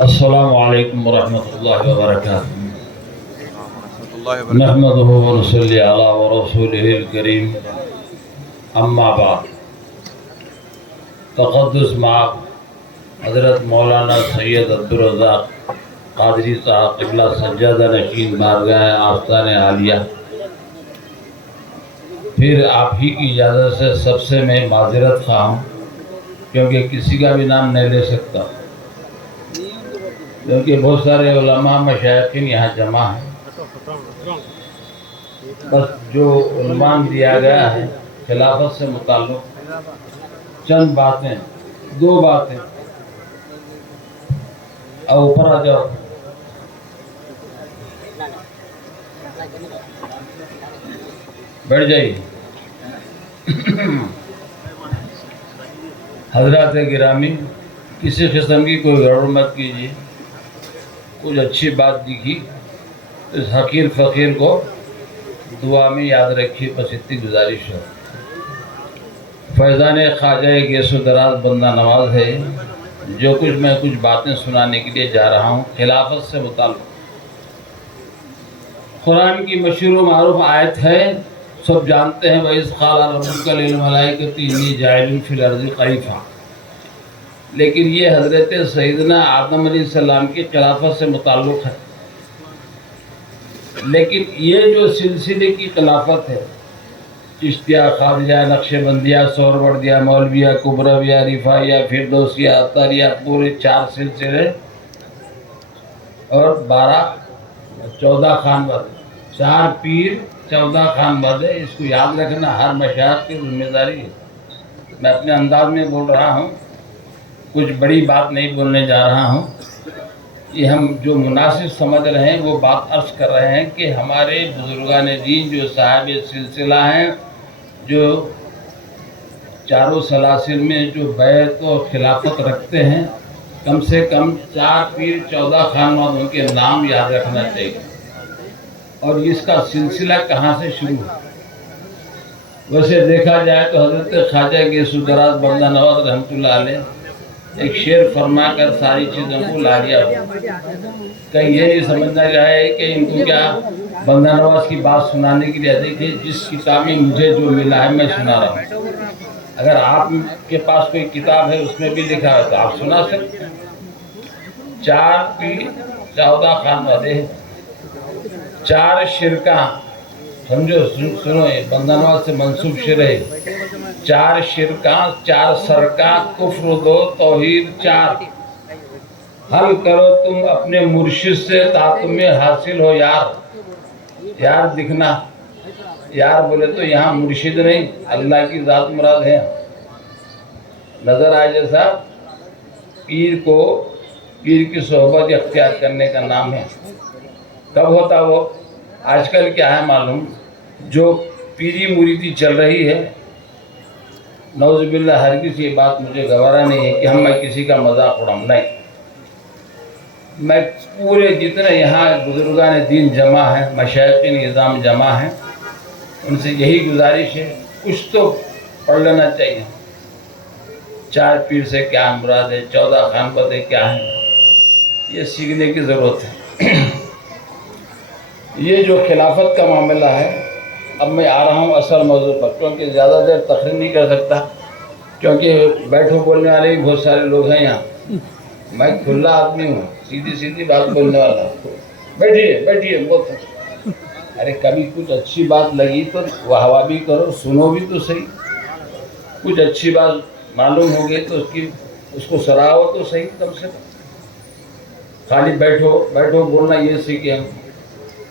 السلام علیکم ورحمۃ اللہ وبرکاتہ۔ نحمده ونصلی علی ورسولہ الکریم، اما بعد۔ تقدس مع حضرت مولانا سید عبدالرزاق قادری صاحب قبلہ سجادہ نشین بارگاہ آستان عالیہ، پھر آپ ہی کی اجازت سے سب سے میں معذرت خواہ ہوں، کیونکہ کسی کا بھی نام نہیں لے سکتا، کیونکہ بہت سارے علماء مشائخین یہاں جمع ہیں۔ بس جو عنوان دیا گیا ہے خلافت سے متعلق چند باتیں، دو باتیں، اوپر آ جاؤ۔ بیٹھ جائیے۔ حضرات گرامی، کسی قسم کی کوئی گڑبڑ مت کیجیے۔ کچھ اچھی بات دیکھی تو اس حقیر فقیر کو دعا میں یاد رکھیے، بس اتنی گزارش ہے۔ فیضان خواجہ گیس و دراز بندہ نواز ہے جو کچھ باتیں سنانے کے لیے جا رہا ہوں خلافت سے متعلق۔ قرآن کی مشہور و معروف آیت ہے، سب جانتے ہیں، وَإِذْ قَالَ رَبُّكَ لِلْمَلَائِكَةِ إِنِّي جَاعِلٌ فِي الْأَرْضِ خَلِيفَةً، لیکن یہ حضرت سیدنا آدم علیہ السلام کی خلافت سے متعلق ہے۔ لیکن یہ جو سلسلے کی خلافت ہے، چشتیہ، قادریہ، نقشبندیہ، سہروردیہ، مولویہ، کبرویہ، رفاعیہ، فردوسیہ، عطاریہ، پورے 4 سلسلے اور 14 خانواد، 4 پیر، 14 خانواد ہے۔ اس کو یاد رکھنا ہر مشائخ کی ذمہ داری ہے۔ میں اپنے انداز میں بول رہا ہوں، کچھ بڑی بات نہیں بولنے جا رہا ہوں۔ یہ ہم جو مناسب سمجھ رہے ہیں وہ بات عرض کر رہے ہیں کہ ہمارے بزرگان دین جو صاحب سلسلہ ہیں، جو چاروں سلاسل میں جو بیعت و خلافت رکھتے ہیں، کم سے کم 4 پیر، 14 خانواد، ان کے نام یاد رکھنا چاہیے، اور اس کا سلسلہ کہاں سے شروع ہے۔ ویسے دیکھا جائے تو حضرت خواجہ گیس و دراز بندہ نواز رحمۃ اللہ علیہ ایک شعر فرما کر ساری چیزوں کو لا لیا ہو۔ کہیں یہ نہیں سمجھنا چاہے کہ ان کو کیا بندہ نواز کی بات سنانے کے لیے دیکھیں، جس کتاب میں مجھے جو ملا ہے میں سنا رہا ہوں۔ اگر آپ کے پاس کوئی کتاب ہے اس میں بھی لکھا ہے تو آپ سنا سکتے ہیں۔ 4 پیر، 14 خانواد، 4 شرکاں، سمجھو، سنو، یہ بندہ نواز سے منسوب شعر ہے۔ 4 شرکاں، 4 سرکاں، کفر 2، توحید 4، حل کرو تم اپنے مرشد سے تا تمہیں حاصل ہو یار۔ یار دکھنا، یار بولے تو یہاں مرشد نہیں، اللہ کی ذات مراد ہے۔ نظر آئے جیسا پیر کو، پیر کی صحبت اختیار کرنے کا نام ہے۔ کب ہوتا وہ؟ آج کل کیا ہے معلوم، جو پیری مریدی چل رہی ہے، نعوذ باللہ، ہرگز یہ بات مجھے گوارا نہیں ہے کہ میں کسی کا مذاق اڑاؤں، نہیں۔ میں پورے جتنے یہاں بزرگان دین جمع ہیں، مشائخ نظام جمع ہیں، ان سے یہی گزارش ہے، کچھ تو پڑھ لینا چاہیے۔ 4 پیر سے کیا مراد ہے، 14 خانواد کیا ہیں، یہ سیکھنے کی ضرورت ہے۔ یہ جو خلافت کا معاملہ ہے، اب میں آ رہا ہوں اصل موضوع پر، کیونکہ زیادہ دیر تقریر نہیں کر سکتا، کیونکہ بیٹھو بولنے والے بھی بہت سارے لوگ ہیں یہاں۔ میں کھلا آدمی ہوں، سیدھی بات بولنے والا ہوں۔ بیٹھیے بہت۔ ارے کبھی کچھ اچھی بات لگی تو واہ بھی کرو، سنو بھی تو صحیح۔ کچھ اچھی بات معلوم ہو گئی تو اس کو سراہو تو صحیح، کم سے کم۔ خالی بیٹھو بولنا یہ سیکھیں ہم۔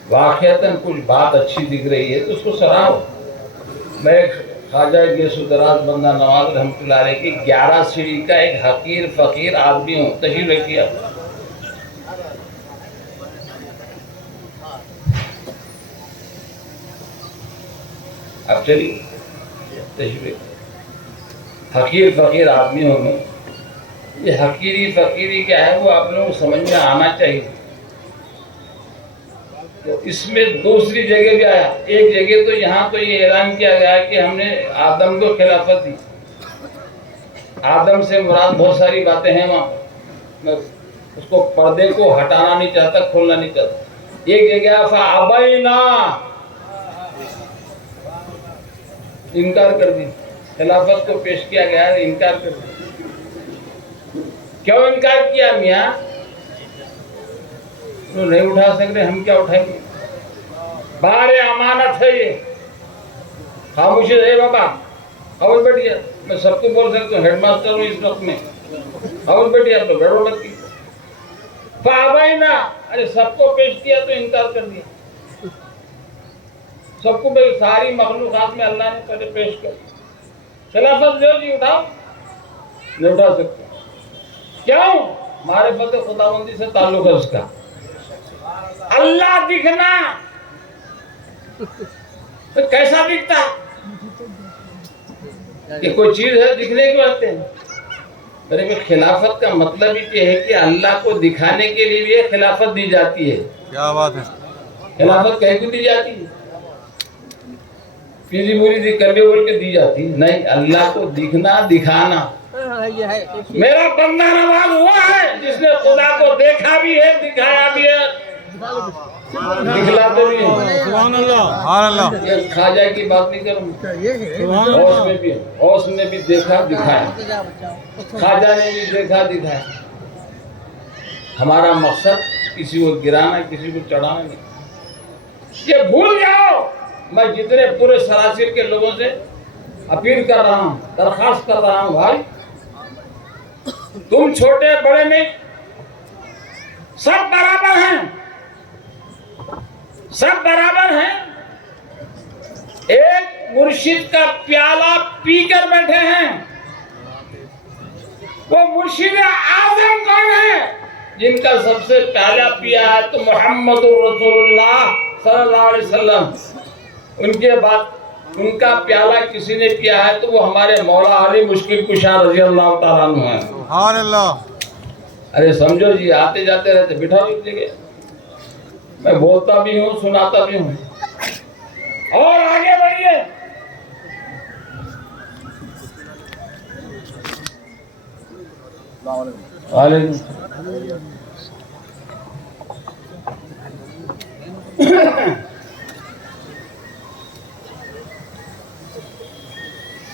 واقعتاً کچھ بات اچھی دکھ رہی ہے تو اس کو سراہو۔ میں خواجہ گیس و دراز بندہ نواز رحمۃ اللہ علیہ کی 11 سیڑھی کا ایک حقیر فقیر آدمی ہوں۔ تشریف رکھیے آپ۔ اب چلیے تشریف رکھیے۔ حقیر فقیر آدمی ہوں میں، یہ حقیری فقیری کیا ہے وہ آپ لوگوں کو سمجھ میں آنا چاہیے۔ تو اس میں دوسری جگہ بھی آیا، ایک جگہ تو یہاں تو یہ اعلان کیا گیا کہ ہم نے آدم کو خلافت دی. آدم سے مراد بہت ساری باتیں ہیں وہاں، میں اس کو پردے کو ہٹانا نہیں چاہتا، کھولنا نہیں چاہتا. ایک جگہ فَأَبَيْنَا، انکار کر دی، خلافت کو پیش کیا گیا ہے، انکار کر دی. کیوں انکار کیا میاں؟ تو نہیں اٹھا سکتے، ہم کیا اٹھائیں گے؟ بار امانت ہے یہ. خاموشی رہے بابا، خاموش بیٹھیے. میں سب کو بول سکتا ہوں، ہیڈ ماسٹر ہوں اس وقت میں. خاموش بیٹھیے، آپ لوگ گڑبڑ مت کی. فَأَبَيْنَا، ارے سب کو پیش کیا تو انکار کر دیا. سب کو ساری مخلوقات میں اللہ نے پہلے پیش کر. خلافت دو جی، اٹھاؤ. نہیں اٹھا سکتے. کیوں؟ معرفت خداوندی سے تعلق ہے اس کا. اللہ دکھنا تو کیسا دکھتا؟ یہ کوئی چیز ہے دکھنے کے واسطے؟ میرے خلافت کا مطلب یہ ہے کہ اللہ کو دکھانے کے لیے بھی خلافت دی جاتی ہے. کیا بات ہے؟ خلافت کہیں کو دی جاتی ہے؟ پیلی موری کرنے بول کے دی جاتی نہیں. اللہ کو دکھنا، دکھانا. میرا بندہ نواز ہوا ہے جس نے خدا کو دیکھا بھی ہے، دکھایا بھی ہے، دکھلاتے بھی ہیں. سبحان اللہ. یہ خواجہ کی بات نہیں کروں، غوث نے بھی دیکھا، دکھایا. خواجہ نے بھی دیکھا، دکھایا. ہمارا مقصد کسی کو گرانا، کسی کو چڑھانا نہیں. یہ بھول جاؤ. میں جتنے پورے سراسر کے لوگوں سے اپیل کر رہا ہوں، درخواست کر رہا ہوں، بھائی تم چھوٹے بڑے نہیں، سب برابر ہیں، سب برابر ہیں. ایک مرشد کا پیالہ پی کر بیٹھے ہیں. وہ مرشد اعظم کون ہے؟ جن کا سب سے پہلا پیا ہے تو محمد رسول اللہ صلی اللہ علیہ وسلم. ان کے بعد ان کا پیالہ کسی نے پیا ہے تو وہ ہمارے مولا علی مشکل کشا رضی اللہ تعالیٰ عنہ ہیں. سبحان اللہ. ارے سمجھو جی، آتے جاتے رہتے، بٹھا بھی جگہ. میں بولتا بھی ہوں، سناتا بھی ہوں. اور آگے بڑھیے.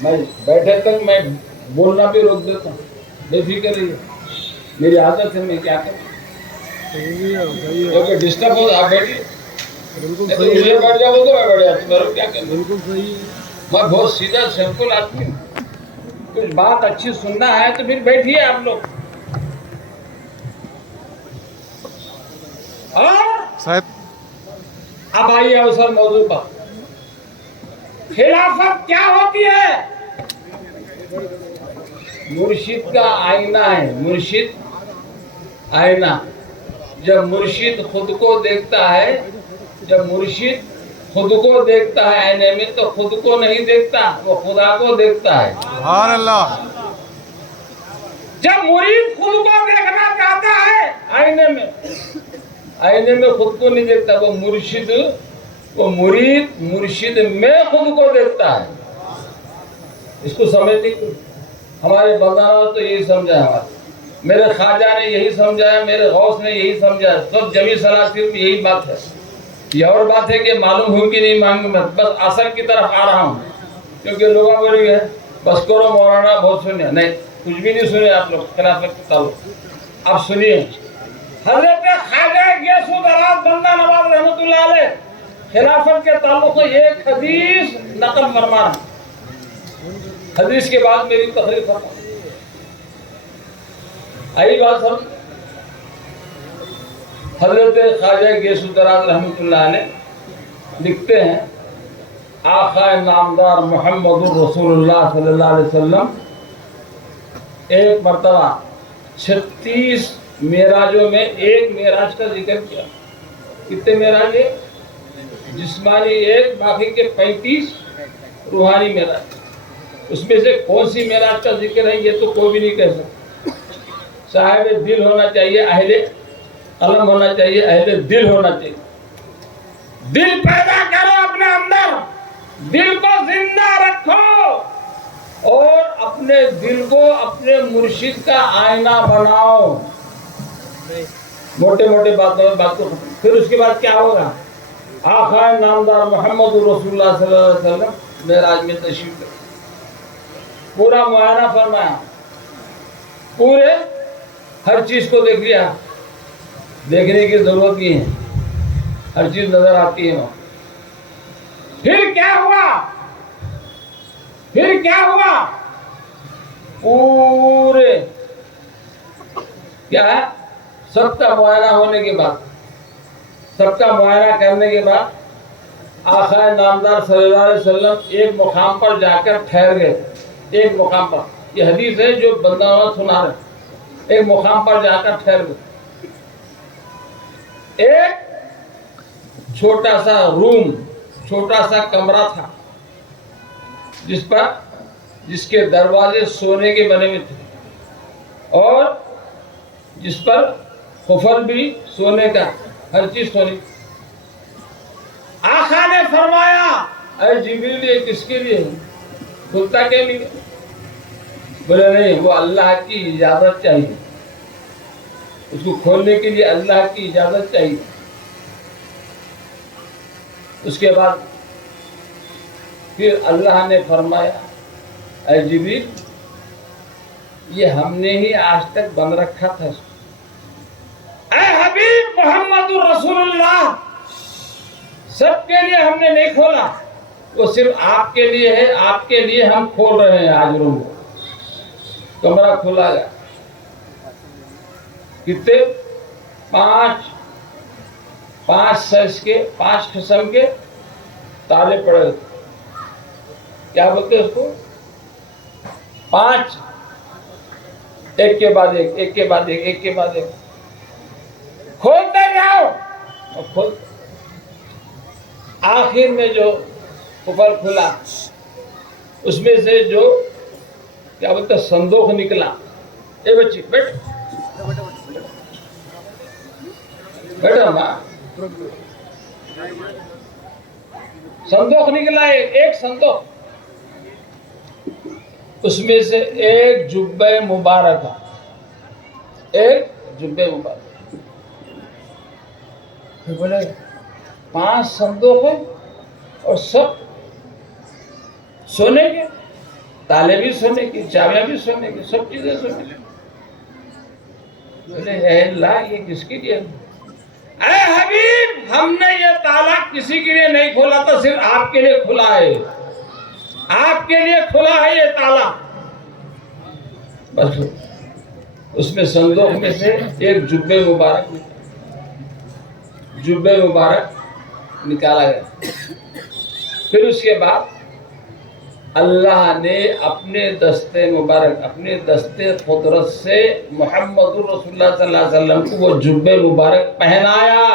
میں بیٹھے تک میں بولنا بھی روک دیتا ہوں. بے فکر رہیے، میری عادت ہے، میں کیا کروں. کیونکہ ڈسٹرب ہو. آپ بیٹھیے، مجھے بیٹھ جاؤ تو میں بیٹھ جاتا ہوں. میرے کیا کروں. بالکل صحیح ہے. میں بہت سیدھا سمپل آدمی ہوں. کچھ بات اچھی سننا ہے تو پھر بیٹھیے آپ لوگ. اور اب آئیے اوسر موضوع پر. خلافت کیا ہوتی ہے؟ مرشد کا آئینہ ہے. مرشد آئینہ. جب مرشد خود کو دیکھتا ہے، جب مرشد خود کو دیکھتا ہے آئینے میں تو خود کو نہیں دیکھتا، وہ خدا کو دیکھتا ہے. سبحان اللہ. جب مرید خود کو دیکھنا چاہتا ہے آئینے میں خود کو نہیں دیکھتا. وہ مرشد، وہ مرید مرشد میں خود کو دیکھتا ہے. اس کو سمجھتی ہمارے بندہ تو یہی سمجھا ہے. میرے خواجہ نے یہی سمجھایا، میرے غوث نے یہی سمجھایا. سب جمی سلاسل میں یہی بات ہے. یہ اور بات ہے کہ معلوم ہوں کہ نہیں معلوم. بس اصل کی طرف آ رہا ہوں کیونکہ لوگوں کو ہے بس کرو مولانا بہت سنیا. نہیں، کچھ بھی نہیں سنے آپ لوگ خلافت کے تعلق. اب سنیے. حضرت خواجہ غیاث دراز بندہ نواز رحمۃ اللہ علیہ خلافت کے تعلق سے ایک حدیث نقل فرمانا. حدیث کے بعد میری تقریر فرما. آئی بات سمجھ. حضرت خواجہ غیاث دراز رحمۃ اللہ علیہ لکھتے ہیں، آقا نامدار محمد رسول اللہ صلی اللہ علیہ وسلم ایک مرتبہ 36 معراجوں میں ایک معراج کا ذکر کیا. کتنے معراج ہے؟ جسمانی ایک، باقی کے 35 روحانی معراج. اس میں سے کون سی معراج کا ذکر ہے یہ تو کوئی بھی نہیں کہہ سکتا. صاحب دل ہونا چاہیے، اہل قلم ہونا چاہیے، اہل دل ہونا چاہیے. دل پیدا کرو اپنے اندر، دل کو زندہ رکھو اور اپنے دل کو اپنے مرشد کا آئینہ بناؤ. موٹے موٹے باتوں. پھر اس کے بعد کیا ہوگا؟ آقا نامدار محمد رسول اللہ صلی اللہ علیہ وسلم معراج میں تشریف لے، پورا معائنہ فرمایا، پورے ہر چیز کو دیکھ لیا. دیکھنے کی ضرورت نہیں ہے، ہر چیز نظر آتی ہے وہاں. پھر کیا ہوا؟ پھر کیا ہوا؟ پورے کیا ہے، سب کا معائنہ ہونے کے بعد، سب کا معائنہ کرنے کے بعد آقا نامدار صلی اللہ علیہ وسلم ایک مقام پر جا کر ٹھہر گئے. ایک مقام پر، یہ حدیث ہے جو بندہ سنا رہے، ایک مقام پر جا کر ٹھہر گئے. ایک چھوٹا سا روم، چھوٹا سا کمرہ تھا جس کے دروازے سونے کے بنے ہوئے تھے اور جس پر قفل بھی سونے کا، ہر چیز سونے. آقا نے فرمایا اے جبریل یہ کس کے لیے ہے؟ کھلتا کے لیے؟ بولے نہیں، وہ اللہ کی اجازت چاہیے، اس کو کھولنے کے لیے اللہ کی اجازت چاہیے. اس کے بعد پھر اللہ نے فرمایا اے جبریل یہ ہم نے ہی آج تک بند رکھا تھا. اے حبیب محمد رسول اللہ سب کے لیے ہم نے نہیں کھولا، وہ صرف آپ کے لیے ہے، آپ کے لیے ہم کھول رہے ہیں. آج روم کمرہ کھولا گیا. کتنے؟ 5 سائز کے، 5 قسم کے تالے پڑے ہوتے. کیا بولتے ہیں اس کو؟ 5، ایک کے بعد ایک، ایک کے بعد ایک، ایک کے بعد ایک کھولتے جاؤ اور کھولتے. آخر میں جو قفل کھلا اس میں سے جو کیا بولتے صندوق نکلا. اے بچی بیٹھ، بیٹھو نا. صندوق نکلا، ایک صندوق، اس میں سے ایک جبہ مبارک، ایک جبہ مبارک. بولے 5 صندوق ہے اور سب سونے کے، تالے بھی سونے کے، چابیاں بھی سونے کی، سب چیزیں سونے کی. بولے اے اللہ یہ کس کے لیے؟ اے حبیب ہم نے یہ تالا کسی کے لیے نہیں کھولا تھا، صرف آپ کے لیے کھلا ہے، آپ کے لیے کھلا ہے یہ تالا. بس اس میں صندوق میں سے ایک جبہ مبارک نکالا گیا. پھر اس کے بعد اللہ نے اپنے دستے مبارک، اپنے دستے قدرت سے محمد رسول اللہ صلی اللہ علیہ وسلم کو وہ جبہ مبارک پہنایا.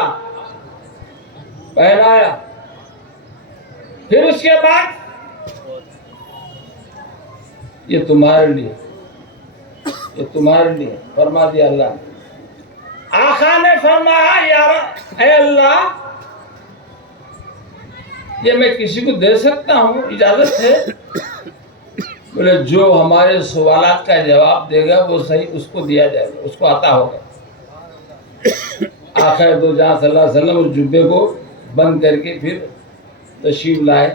پھر اس کے بعد یہ تمہارے لیے، یہ تمہارے لیے فرما دیا اللہ نے. آقا نے فرمایا یار اے اللہ یہ میں کسی کو دے سکتا ہوں، اجازت ہے؟ بولے جو ہمارے سوالات کا جواب دے گا وہ صحیح اس کو دیا جائے گا، اس کو عطا ہوگا. آقا دو جہاں صلی اللہ علیہ وسلم اس جبے کو بند کر کے پھر تشریف لائے.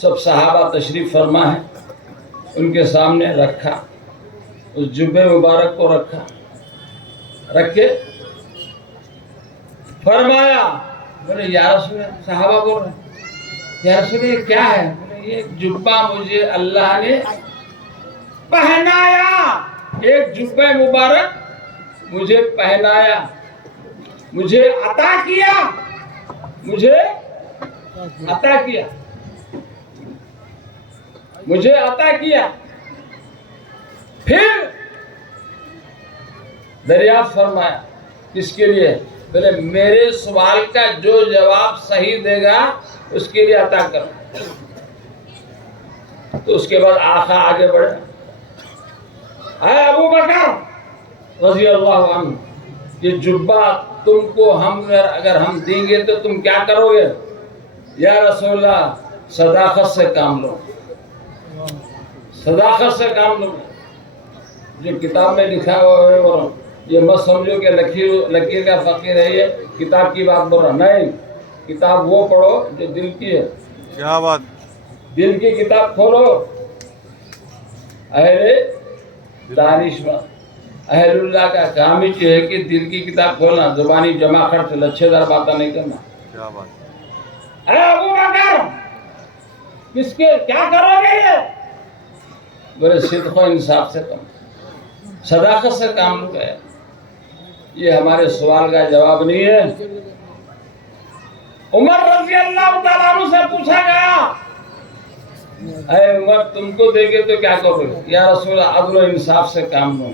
سب صحابہ تشریف فرما ہے، ان کے سامنے رکھا، اس جبے مبارک کو رکھا، رکھ کے فرمایا بولے یا رسول اللہ، صحابہ بول رہے ہیں یا رسول اللہ یہ کیا ہے؟ بولے یہ جبہ مجھے اللہ نے پہنایا، ایک جبہ مبارک مجھے پہنایا، مجھے عطا کیا، مجھے عطا کیا، مجھے عطا کیا. پھر دریافت فرمایا کس کے لیے؟ بولے میرے سوال کا جو جواب صحیح دے گا اس کے لیے عطا کرو. تو اس کے بعد آقا آگے بڑھے. اے ابو بکر رضی اللہ عنہ یہ جبہ تم کو اگر ہم دیں گے تو تم کیا کرو گے؟ یا رسول اللہ صداقت سے کام لو، صداقت سے کام لو. جو کتاب میں لکھا ہوا ہے اور یہ مت سمجھو کہ لکیر کا فقیر ہے، یہ کتاب کی بات بول رہا نہیں. کتاب وہ پڑھو جو دل کی ہے. کیا بات. دل کی کتاب کھولو. اہل دانشور اہل اللہ کا کام ہی ہے کہ دل کی کتاب کھولنا، زبانی جمع خرچ لچھے دار باتیں نہیں کرنا. کیا بات. اے ابو بکر کس کے کیا کرو گے؟ یہ بولے صدق و انصاف سے کام، صداقت سے کام لو گئے. یہ ہمارے سوال کا جواب نہیں ہے. عمر رضی اللہ تعالیٰ عنہ سے پوچھا گیا اے عمر تم کو دے گے تو کیا کرو گے؟ یا رسول اللہ عدل و انصاف سے کام لوں.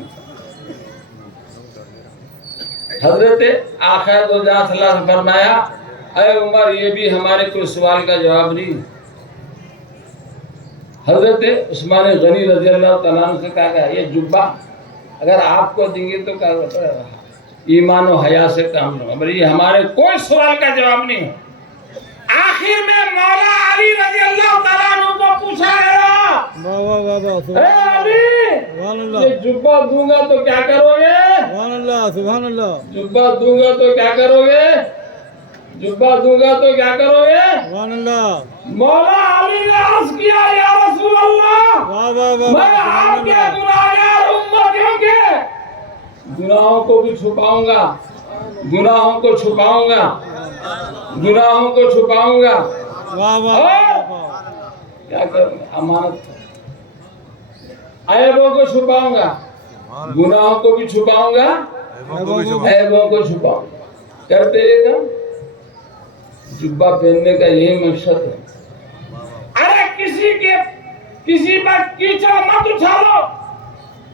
حضرت آخر دو جہاں صلی اللہ علیہ وسلم نے فرمایا اے عمر یہ بھی ہمارے کوئی سوال کا جواب نہیں. حضرت عثمان غنی رضی اللہ تعالیٰ عنہ سے کہا گیا یہ جبہ اگر آپ کو دیں گے تو کیا ہوگا؟ ایمان و حیا سے کام لوں. بھائی یہ ہمارے کوئی سوال کا جواب نہیں ہے. آخر میں مولا علی رضی اللہ تعالیٰ عنہ کو پوچھا گیا اے علی یہ جبہ دوں گا تو کیا کرو گے؟ سبحان اللہ سبحان اللہ. جبہ دوں گا تو کیا کرو گے؟ جبہ دوں گا تو کیا کرو گے؟ سبحان اللہ. مولا علی نے عرض کیا یا رسول اللہ واہ واہ واہ. میں آپ کے گناہگار امتیوں کے گناہوں کو بھی چھپاؤں گا، گناہوں کو چھپاؤں گا، گناہوں کو چھپاؤں گا. واہ واہ واہ. کیا کروں گا؟ امانت عیبوں کو چھپاؤں گا، گناہوں کو بھی چھپاؤں گا، عیبوں کو چھپاؤں گا. کرتے یہ کام. جبہ پہننے کا یہی مقصد ہے. ارے کسی پر کیچڑ مت اچھالو،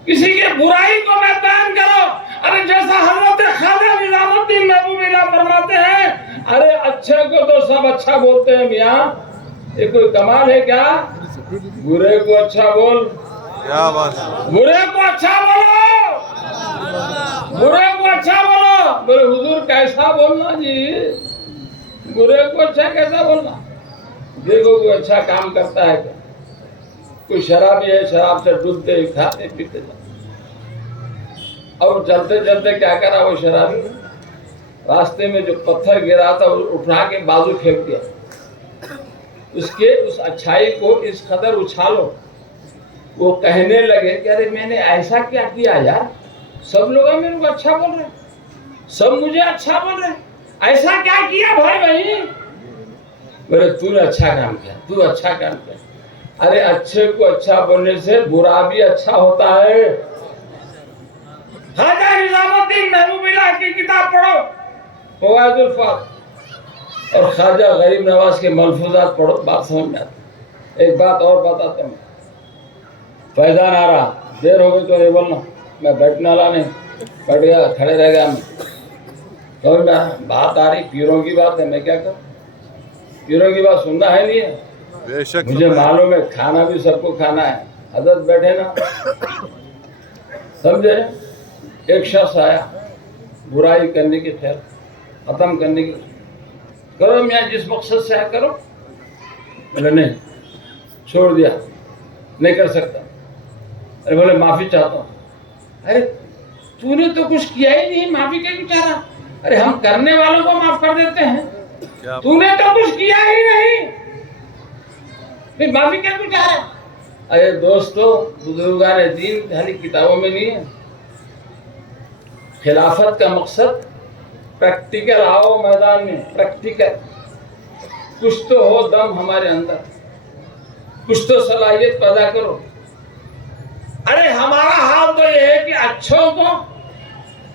کسی کی برائی کو مت بیان کرو. ارے جیسا حضرت خواجہ نظام الدین محبوب اللہ فرماتے ہیں ارے اچھے کو تو سب اچھا بولتے ہیں میاں، یہ کوئی کمال ہے کیا؟ برے کو اچھا بول. کیا بات. برے کو اچھا بولو، برے کو اچھا بولو. بولے حضور کیسا بولنا جی؟ برے کو اچھا کیسا بولنا؟ دیکھو کوئی اچھا کام کرتا ہے کیا؟ کوئی شرابی ہے، شراب سے ڈوبتے کھاتے پیتے جاتے. اور چلتے چلتے کیا کرا وہ شرابی؟ راستے میں جو پتھر گرا تھا اٹھا کے بازو پھینک دیا. اس اچھائی کو اس قدر اچھالو وہ کہنے لگے کہ ارے میں نے ایسا کیا کیا یار، سب لوگ میرے کو اچھا بول رہے، سب مجھے اچھا بول رہے، ایسا کیا کیا بھائی بھائی؟ بولے تو نے اچھا کام کیا، تو اچھا کام کیا. ارے اچھے کو اچھا بولنے سے برا بھی اچھا ہوتا ہے. خواجہ نظام الدین محبوب اللہ کی کتاب پڑھو فوائد الفاظ اور خواجہ غریب نواز کے ملفوظات پڑھو، بات سمجھ میں آتی. ایک بات اور بتاتا ہوں، فیضان آ رہا، دیر ہو گئی تو نہیں بولنا. میں بیٹھنے والا نہیں، بیٹھ گیا کھڑے رہ گیا. میں بات آ رہی پیروں کی بات ہے، میں کیا کروں؟ پیروں کی بات سننا ہے نہیں ہے. بے شک مجھے معلوم ہے کھانا بھی سب کو کھانا ہے. حضرت بیٹھے نا، سمجھے؟ ایک شخص آیا برائی کرنے کی خیر ختم کرنے کی کرو میاں جس مقصد سے آیا کرو. بولے نہیں، چھوڑ دیا، نہیں کر سکتا. ارے بولے معافی چاہتا ہوں. ارے تو نے تو کچھ کیا ہی نہیں، معافی کیا چاہ رہا؟ ارے ہم کرنے والوں کو معاف کر دیتے ہیں، تو نے تو کچھ کیا ہی نہیں، پھر معافی کیا چاہ رہا؟ ارے دوستو بزرگان دین خالی کتابوں میں نہیں ہے. خلافت کا مقصد پریکٹیکل. آؤ میدان میں پریکٹیکل. کچھ تو ہو دم ہمارے اندر، کچھ تو صلاحیت پیدا کرو. ارے ہمارا حال تو یہ ہے کہ اچھوں کو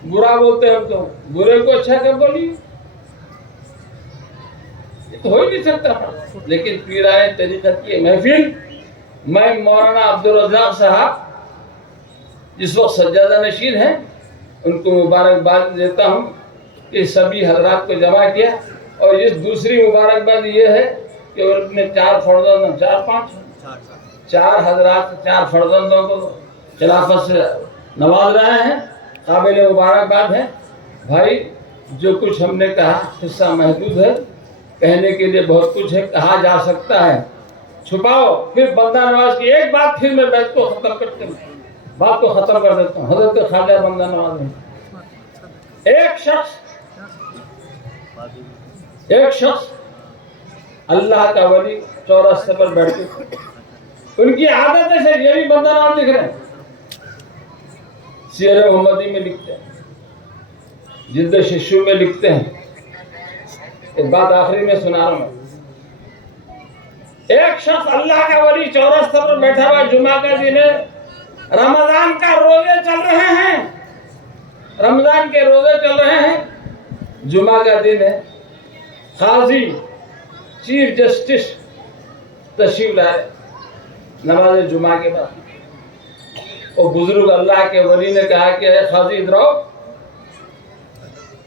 برا بولتے ہیں، ہم تو برے کو اچھا کر بولی، یہ تو ہو ہی نہیں سکتا. لیکن پیرائے طریقت کی محفل میں مولانا عبدالرزاق صاحب جس وقت سجادہ نشین ہیں ان کو مبارکباد دیتا ہوں کہ سبھی حضرات کو جمع کیا. اور اس دوسری مبارکباد یہ ہے کہ اپنے چار حضرات 4 فرزندوں کو خلافت سے نواز رہے ہیں، قابل مبارکباد ہے. بھائی جو کچھ ہم نے کہا حصہ محدود ہے، کہنے کے لیے بہت کچھ ہے، کہا جا سکتا ہے، چھپاؤ پھر بندہ نواز کی ایک بات پھر میں بیت کو ختم کرتا ہوں، بات کو ختم کر دیتا ہوں. حضرت خواجہ بندہ نواز ہے، ایک شخص اللہ کا ولی چوراستے پر بیٹھتے، ان کی عادت ہے، یہ بھی بندہ نواز لکھ رہے ہیں، سیر محمدی میں لکھتے ہیں، جلد ششو میں لکھتے ہیں. ایک بات آخری میں سنا رہا ہوں. ایک شخص اللہ کا ولی چوراستے پر بیٹھا ہوا، جمعہ کا دن ہے، رمضان کا روزے چل رہے ہیں، رمضان کے روزے چل رہے ہیں، جمعہ کا دن ہے، قاضی چیف جسٹس تشریف لائے نماز جمعہ کے بعد. وہ بزرگ اللہ کے ولی نے کہا کہ اے قاضی ادھر آؤ،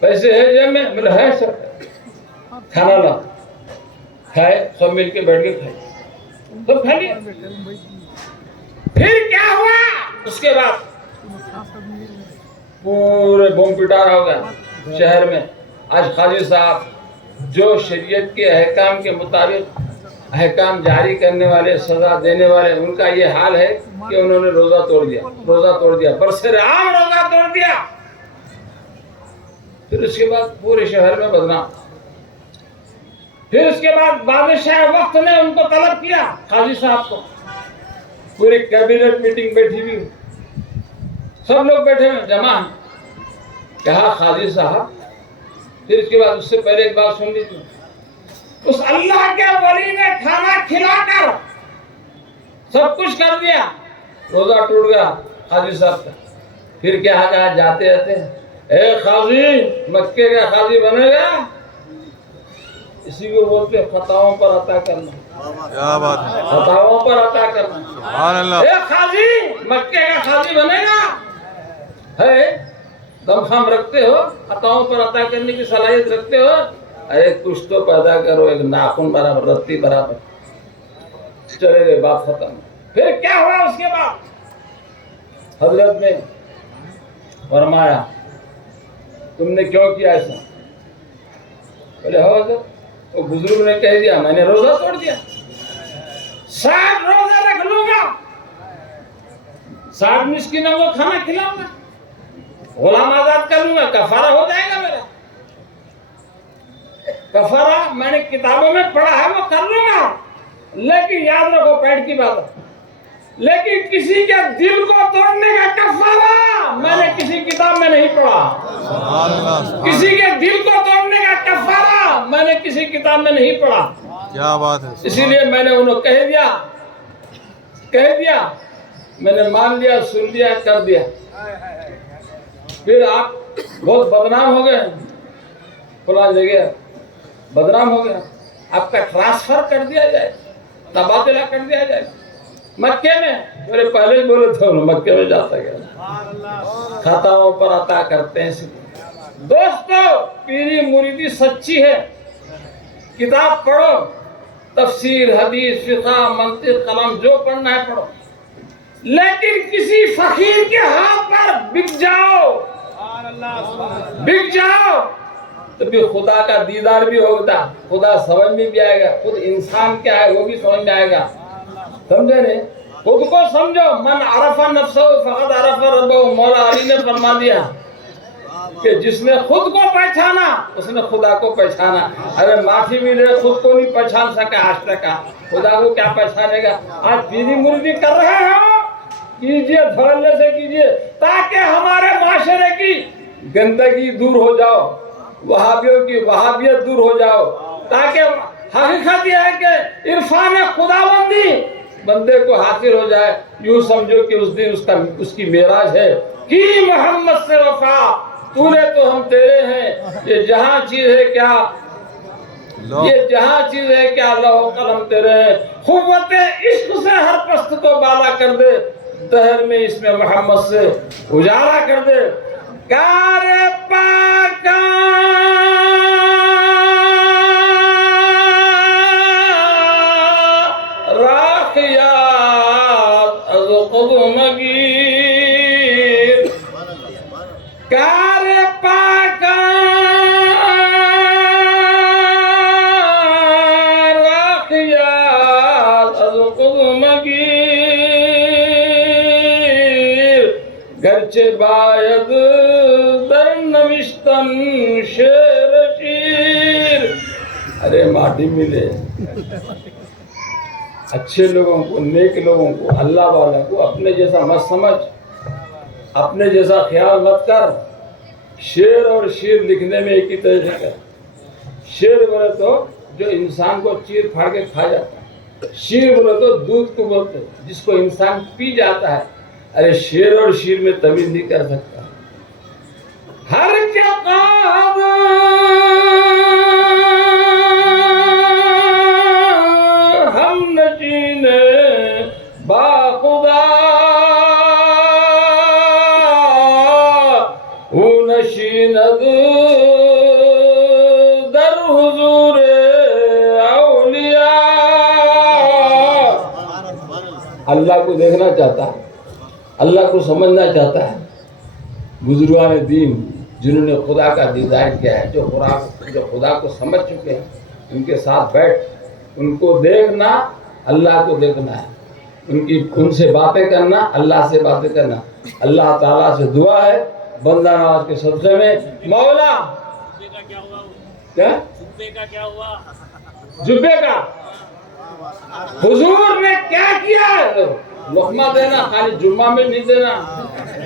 پیسے ہے جیب میں؟ میرا ہے سر. کھانا لا، کھائے، سب مل کے بیٹھ کے کھائے، سب کھا لیا. پھر کیا ہوا؟ اس کے بعد پورے بم پٹارا ہو گیا شہر میں. آج قاضی صاحب جو شریعت کے احکام کے مطابق احکام جاری کرنے والے، سزا دینے والے، ان کا یہ حال ہے کہ انہوں نے روزہ توڑ دیا، برسر عام روزہ توڑ دیا. پھر اس کے بعد پورے شہر میں بدنام. پھر اس کے بعد بادشاہ وقت نے ان کو طلب کیا، قاضی صاحب کو. پوری کیبنٹ میٹنگ بیٹھی ہوئی، سب لوگ بیٹھے ہیں، جمع ہیں. کہا قاضی صاحب، پھر اس کے بعد اس سے پہلے ایک بات سن لیجیے. اس اللہ کے ولی نے کھانا کھلا کر سب کچھ کر دیا، روزہ ٹوٹ گیا قاضی صاحب کا. پھر کیا کہا جاتے رہتے ہیں، اے قاضی مکے کا قاضی بنے گا؟ اسی کو بولتے خطاؤں پر عطا کرنا. کیا بات ہے، خطاؤں پر عطا کرنا. سبحان اللہ. اے قاضی مکے کا قاضی بنے گا؟ ہے دم خم رکھتے ہو، خطاؤں پر عطا کرنے کی صلاحیت رکھتے ہو؟ ارے کچھ تو پیدا کرو، ایک ناخن برابر، رتی برابر. چلے گئے، بات ختم. پھر کیا ہوا اس کے بعد؟ حضرت نے فرمایا تم نے کیوں کیا ایسا؟ بولے ہو حضرت، وہ بزرگ نے کہہ دیا، میں نے روزہ توڑ دیا. 60 روزہ رکھ لوں گا، 60 مسکینوں کو کھانا کھلاؤں گا، غلام آزاد کر لوں گا، کفارہ ہو جائے گا میرا. کفارہ میں نے کتابوں میں پڑھا ہے، وہ کر لوں گا. لیکن یاد رکھو پیٹ کی بات ہے، لیکن کسی کے دل کو توڑنے کا کفارہ میں نے کسی کتاب میں نہیں پڑھا. سبحان اللہ. کسی کے دل کو توڑنے کا کفارہ میں نے کسی کتاب میں نہیں پڑھا. کیا بات ہے. اسی لیے میں نے انہوں کہہ دیا، میں نے مان لیا، سن لیا، کر دیا. پھر آپ بہت بدنام ہو گئے، فلاں جگہ بدنام ہو گیا، آپ کا ٹرانسفر کر دیا جائے، تبادلہ کر دیا جائے مکے میں. میرے پہلے ہی بولے تھے مکے میں جاتا گیا. خطاؤں پر عطا کرتے ہیں. دوستو پیری مریدی سچی ہے. کتاب پڑھو، تفسیر، حدیث، فقہ، منطق، قلم، جو پڑھنا ہے پڑھو، لیکن کسی فقیر کے ہاتھ پر بک جاؤ تو بھی خدا کا دیدار بھی ہوگا، خدا سمجھ میں بھی آئے گا، خود انسان کیا ہے وہ بھی سمجھ میں آئے گا. سمجھے نہیں؟ خود کو سمجھو. من عرف نفسہ فقد عرف ربہ. مولا علی نے فرما دیا کہ جس نے خود کو پہچانا اس نے خدا کو پہچانا. ارے معافی ملے، خود کو نہیں پہچان سکا آج تک، خدا کو کیا پہچانے گا؟ آج پیری مردی کر رہے ہو، کیجئے، دھڑلے سے کیجئے، تاکہ ہمارے معاشرے کی گندگی دور ہو جاؤ، وہابیوں کی وہابیت دور ہو جاؤ، تاکہ حقیقت یہ ہے کہ عرفان خداوندی بندے کو حاصل ہو جائے. یوں سمجھو کہ اس دن اس کی معراج ہے. کی محمد سے وفا، تو نے تو ہم تیرے ہیں. یہ جہاں چیز ہے کیا، یہ جہاں چیز ہے کیا، لوح و قلم تیرے ہیں. قوت عشق سے ہر پست کو بالا کر دے، دہر میں اس میں محمد سے اجالا کر دے. کار پاکاں راخیات از قدمگیر، کار پاکاں گرچه باید در نوشتن شعر شیر. ارے ماٹی ملے اچھے لوگوں کو، نیک لوگوں کو، اللہ والوں کو اپنے جیسا مت سمجھ، اپنے جیسا خیال مت کر. شعر اور شیر لکھنے میں ایک ہی طریقے کا. شیر بولے تو جو انسان کو چیر پھاڑ کے کھا جاتا ہے، شیر بولے تو دودھ کو بولتے جس کو انسان پی جاتا ہے. ارے شیر اور شیر میں تمیز نہیں کر سکتا. ہر کیا ہم نشین با خدا او نشیند در حضور اولیاء. اللہ کو دیکھنا چاہتا ہے، اللہ کو سمجھنا چاہتا ہے. بزرگان دین جنہوں نے خدا کا دیدار کیا ہے، جو خدا کو سمجھ چکے ہیں، ان کے ساتھ بیٹھ، ان کو دیکھنا، اللہ کو دیکھنا ہے. ان سے باتیں کرنا، اللہ سے باتیں کرنا. اللہ تعالیٰ سے دعا ہے بندہ نواز کے سلسلے میں، مولا کیا ہوا جبے کا حضور نے کیا کیا ہے؟ لقمہ دینا، خالی جمعہ میں نہیں دینا،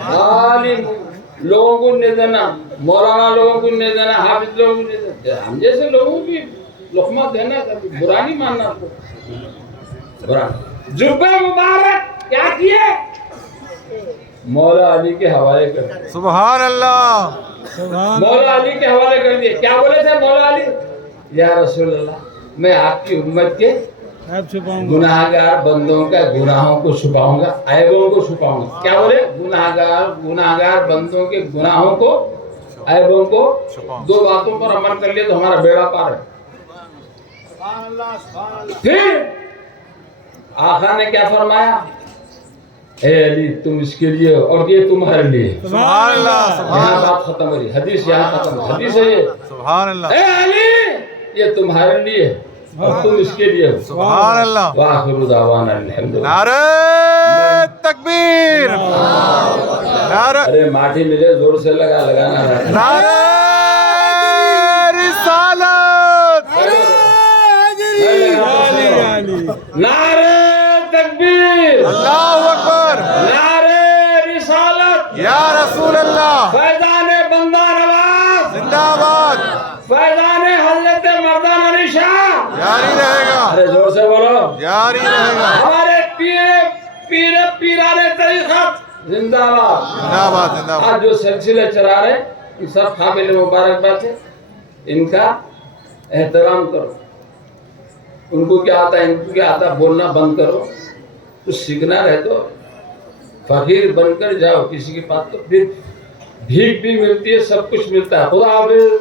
خالی لوگوں کو نہیں دینا، مولانا لوگوں کو نہیں دینا، حافظ لوگوں کو نہیں دینا. ہم جیسے لوگوں کو بھی لقمہ دینا، کبھی برا نہیں ماننا. کو برا جبے مبارک کیا کیے؟ مولا علی کے حوالے کر دیے. سبحان اللہ. مولا علی کے حوالے کر دیے. کیا بولے تھے مولا علی؟ یا رسول اللہ، میں آپ کی امت کے گناہگار بندوں کا گناہوں کو چھپاؤں گا، عیبوں کو چھپاؤں گا. کیا بولے؟ گناہگار بندوں کے گناہوں کو، عیبوں کو. دو باتوں پر عمل کر لیا تو ہمارا بیڑا پار ہے. پھر آقا نے کیا فرمایا؟ اے علی تم اس کے لیے اور یہ تمہارے لیے. سبحان اللہ. یہاں بات ختم ہو رہی، حدیث یہاں ختم ہو. حدیث ہے یہ، سبحان اللہ. اے علی یہ تمہارے لیے اور تم اس کے لیے. سبحان اللہ. وآخر دعوانا الحمدللہ. نعرہ تکبیر. نعرہ ارے ماٹھی ملے زور سے لگانا ہے. نعرہ رسالت. نعرہ تکبیر، اللہ اکبر. نعرہ رسالت، یا رسول اللہ. فیضان بندہ نواز زندہ آباد. فیضان حضرت مردان علی شاہ جاری رہے گا. ارے زور سے بولو. جاری رہے گا. ہمارے پیرانے طریقت زندہ آباد. زندہ آباد. زندہ آباد. آج جو سلسلے چلا رہے ان سب قابل مبارکباد ہے. ان کا احترام کرو. ان کو کیا آتا ہے، ان کو کیا آتا ہے، بولنا بند کرو. کچھ سیکھنا رہے تو فقیر بن کر جاؤ کسی کے پاس، تو پھر بھیک بھی ملتی ہے، سب کچھ ملتا ہے. خدا حافظ.